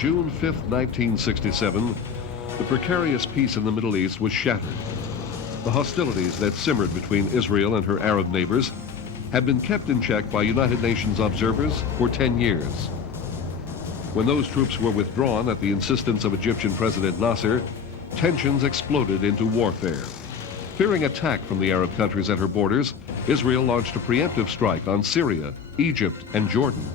June 5, 1967, the precarious peace in the Middle East was shattered. The hostilities that simmered between Israel and her Arab neighbors had been kept in check by United Nations observers for 10 years. When those troops were withdrawn at the insistence of Egyptian President Nasser, tensions exploded into warfare. Fearing attack from the Arab countries at her borders, Israel launched a preemptive strike on Syria, Egypt, and Jordan.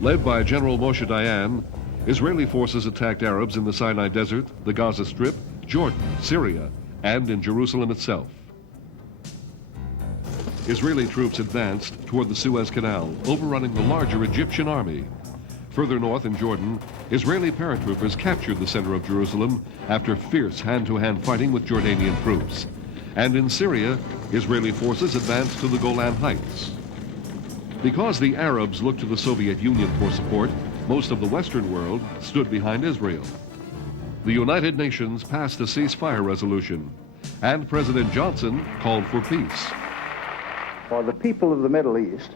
Led by General Moshe Dayan, Israeli forces attacked Arabs in the Sinai Desert, the Gaza Strip, Jordan, Syria, and in Jerusalem itself. Israeli troops advanced toward the Suez Canal, overrunning the larger Egyptian army. Further north in Jordan, Israeli paratroopers captured the center of Jerusalem after fierce hand-to-hand fighting with Jordanian troops. And in Syria, Israeli forces advanced to the Golan Heights. Because the Arabs looked to the Soviet Union for support, most of the Western world stood behind Israel. The United Nations passed a ceasefire resolution, and President Johnson called for peace. For the people of the Middle East,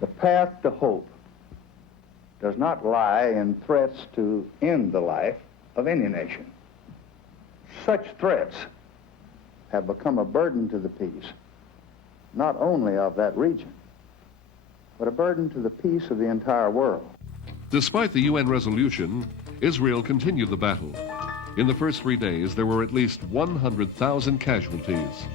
the path to hope does not lie in threats to end the life of any nation. Such threats have become a burden to the peace, not only of that region, but a burden to the peace of the entire world. Despite the UN resolution, Israel continued the battle. In the first 3 days, there were at least 100,000 casualties.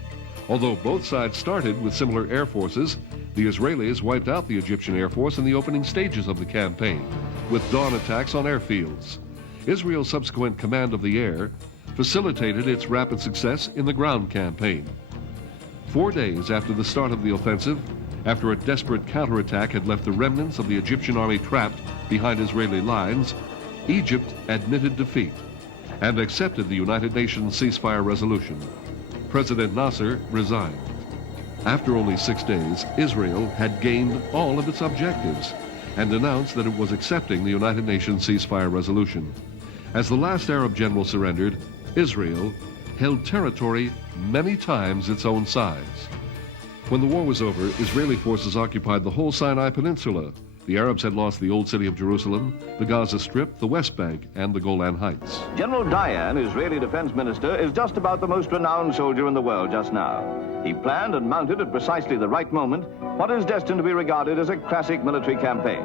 Although both sides started with similar air forces, the Israelis wiped out the Egyptian Air Force in the opening stages of the campaign, with dawn attacks on airfields. Israel's subsequent command of the air facilitated its rapid success in the ground campaign. 4 days after the start of the offensive, after a desperate counterattack had left the remnants of the Egyptian army trapped behind Israeli lines, Egypt admitted defeat and accepted the United Nations ceasefire resolution. President Nasser resigned. After only 6 days, Israel had gained all of its objectives and announced that it was accepting the United Nations ceasefire resolution. As the last Arab general surrendered, Israel held territory many times its own size. When the war was over, Israeli forces occupied the whole Sinai Peninsula. The Arabs had lost the Old City of Jerusalem, the Gaza Strip, the West Bank, and the Golan Heights. General Dayan, Israeli defense minister, is just about the most renowned soldier in the world just now. He planned and mounted at precisely the right moment what is destined to be regarded as a classic military campaign.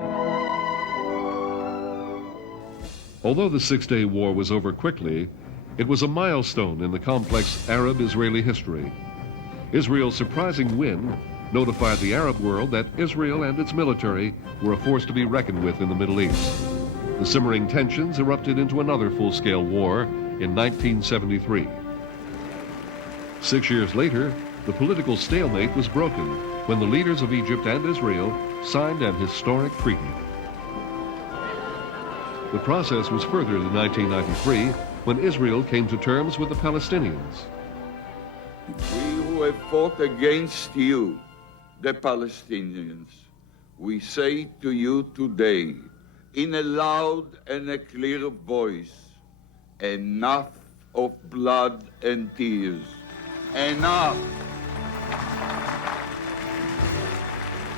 Although the 6-day war was over quickly, it was a milestone in the complex Arab-Israeli history. Israel's surprising win notified the Arab world that Israel and its military were a force to be reckoned with in the Middle East. The simmering tensions erupted into another full-scale war in 1973. 6 years later, the political stalemate was broken when the leaders of Egypt and Israel signed an historic treaty. The process was furthered in 1993 when Israel came to terms with the Palestinians. We who have fought against you, the Palestinians, we say to you today, in a loud and a clear voice, enough of blood and tears. Enough!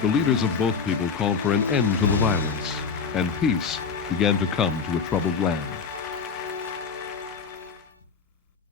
The leaders of both people called for an end to the violence, and peace began to come to a troubled land.